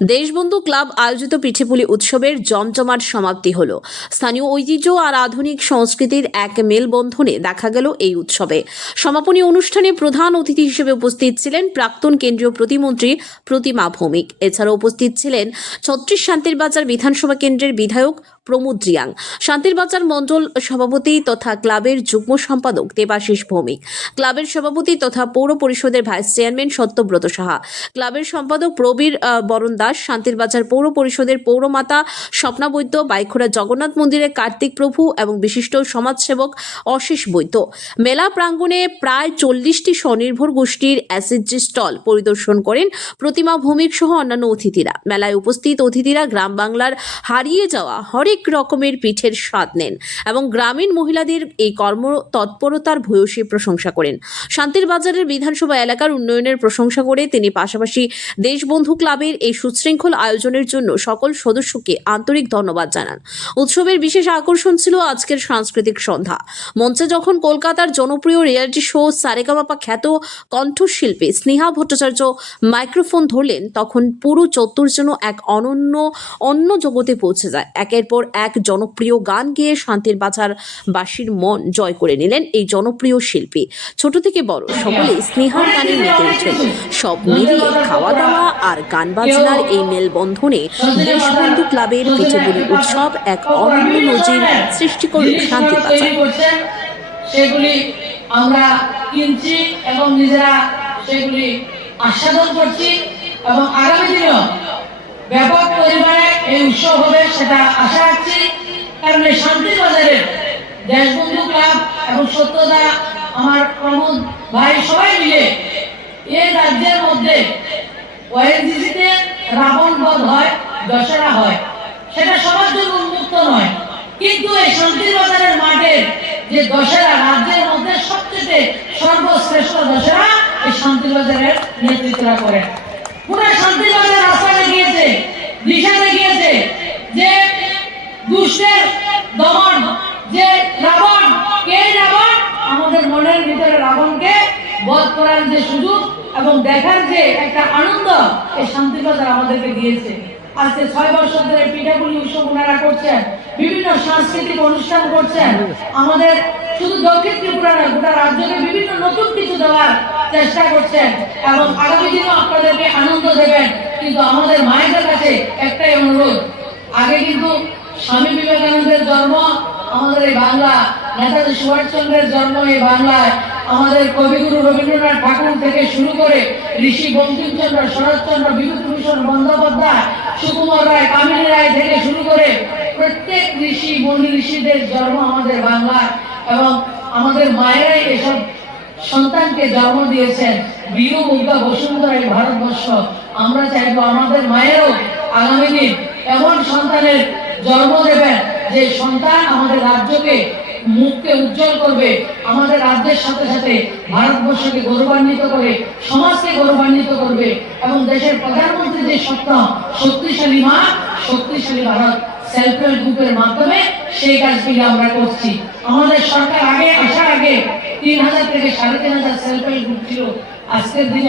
Deshbandhu club আয়োজিত পিঠেপুলি উৎসবের জমজমাট সমাপ্তি হলো। স্থানীয় ঐতিহ্য আর আধুনিক সংস্কৃতির এক মেলবন্ধনে দেখা গেল এই উৎসবে। সমাপনী অনুষ্ঠানে প্রধান অতিথি হিসেবে উপস্থিত ছিলেন প্রাক্তন কেন্দ্রীয় প্রতিমন্ত্রী প্রতিমা ভৌমিক। এছাড়াও উপস্থিত ছিলেন ৩৬ শান্তিরবাজার বিধানসভা কেন্দ্রের বিধায়ক প্রমোদ রিয়াং, শান্তিরবাজার মণ্ডল সভাপতি তথা ক্লাবের যুগ্ম সম্পাদক দেবাশিস ভৌমিক, ক্লাবের সভাপতি তথা পৌর পরিষদের ভাইস চেয়ারম্যান সত্যব্রত সাহা, ক্লাবের সম্পাদক প্রবীর বরণ দাস, শান্তিরবাজার পৌর পরিষদের পৌরমাতা স্বপ্না বৈদ্য, বাইখোড়া জগন্নাথ মন্দিরের কার্তিক প্রভু এবং বিশিষ্ট সমাজসেবক অশেষ বৈদ্য। মেলা প্রাঙ্গণে প্রায় 40টি স্বনির্ভর গোষ্ঠীর এসএসজি স্টল পরিদর্শন করেন প্রতিমা ভৌমিক সহ অন্যান্য অতিথিরা। মেলায় উপস্থিত অতিথিরা গ্রাম বাংলার হারিয়ে যাওয়া হরেক রকমের পিঠের স্বাদ নেন এবং গ্রামীণ মহিলাদের এই কর্মতৎপরতার ভূয়সী প্রশংসা করেন। শান্তিরবাজারের বিধানসভা এলাকার উন্নয়নের প্রশংসা করে তিনি পাশাপাশি দেশবন্ধু ক্লাবের এই সুশৃঙ্খল আয়োজনের জন্য সকল সদস্যকে আন্তরিক ধন্যবাদ জানান। উৎসবের বিশেষ আকর্ষণ ছিল আজকের সাংস্কৃতিক সন্ধ্যা। মঞ্চে যখন কলকাতার জনপ্রিয় রিয়েলিটি শো সারেগামাপা খ্যাত কণ্ঠশিল্পী স্নেহা ভট্টাচার্য মাইক্রোফোন ধরলেন, তখন পুরো চত্বর যেন এক অন্য জগতে পৌঁছে যায়। একের পর এক জনপ্রিয় গান গেয়ে শান্তিরবাজার বাসীর মন জয় করে নিলেন এই জনপ্রিয় শিল্পী। ছোট থেকে বড় সকলে স্নেহার গানে মেতে ওঠেন। সব মিলিয়ে খাওয়া দাওয়া আর গান বাজনার এই মেলবন্ধনে দেশবন্ধু ক্লাবের পিঠেপুলি উৎসব এক অনন্য নজির সৃষ্টি করল শান্তিরবাজার। সেগুলি আমরা কিনছি এবং নিজেরা সেগুলি আস্বাদন করছি এবং আগামী দিনেও ব্যাপক পরিমাণে এই উৎসব হবে সেটা আশা রাখছি। কারণ এই শান্তিরবাজারের দেশবন্ধু ক্লাব এবং সত্যদা আমার প্রমোদ ভাই সবাই মিলে এই রাজ্যের মধ্যে ওএনজিসিতে রাবণ বধ হয়, দশরা হয়, সেটা সবার জন্য উন্মুক্ত নয়, কিন্তু এই শান্তিরবাজারের মাঠের যে দশরা রাজ্যের মধ্যে সবচেয়ে সর্বশ্রেষ্ঠ দশরা এই শান্তিরবাজারের নেতৃত্বরা করেন। পুরো শান্তিরবাজার রাস্তা দেখিয়েছে, দিশা দেখিয়েছে যে দুষ্টের দমন, যে রাবণ, কে রাবণ, আমাদের মনের ভিতরে রাবণকে বধ করার যে সুযোগ এবং দেখার যে একটা আনন্দ এই শান্তিরবাজার আমাদেরকে দিয়েছে। আজকে 6 বছর ধরে পিঠাপুলি উৎসব ওনারা করছেন, বিভিন্ন সাংস্কৃতিক অনুষ্ঠান করছেন। আমাদের শুধু দক্ষিণ ত্রিপুরা নয়, গোটা রাজ্যকে বিভিন্ন নতুন কিছু দেওয়ার চেষ্টা করছেন এবং আগামী দিনেও আপনাদেরকে আনন্দ দেবেন। কিন্তু আমাদের মায়েদের কাছে একটাই অনুরোধ, আগে কিন্তু স্বামী বিবেকানন্দের জন্ম আমাদের এই বাংলা, নেতাজি সুভাষচন্দ্রের জন্ম এই বাংলায়, আমাদের কবিগুরু রবীন্দ্রনাথ ঠাকুর থেকে শুরু করে ঋষি বঙ্কিমচন্দ্র, শরৎচন্দ্র, বিভূতিভূষণ বন্দ্যোপাধ্যায়, সুকুমার রায়, কামিনী রায় থেকে শুরু করে প্রত্যেক ঋষি মুনি ঋষিদের জন্ম আমাদের বাংলায় এবং আমাদের মায়েরাই এসব সন্তানকে জন্ম দিয়েছেন। বীর মুগ্ধা বসুন্ধরা এই ভারতবর্ষ। আমরা চাইবো আমাদের মায়েরও আগামী দিন এমন সন্তানের জন্ম দেবেন যে সন্তান আমাদের রাজ্যকে, মুখকে উজ্জ্বল করবে, আমাদের রাজ্যের সাথে সাথে ভারতবর্ষকে গৌরবান্বিত করে, সমাজকে গৌরবান্বিত করবে এবং দেশের প্রধানমন্ত্রী যে স্বপ্ন শক্তিশালী মা, শক্তিশালী ভারত সেলফ হেল্প গ্রুপের মাধ্যমে সেই কাজগুলি আমরা করছি। আমাদের সরকার আগে আসার আগে 3000 থেকে 3500 সেলফ হেল্প গ্রুপ ছিল। আজকের দিনে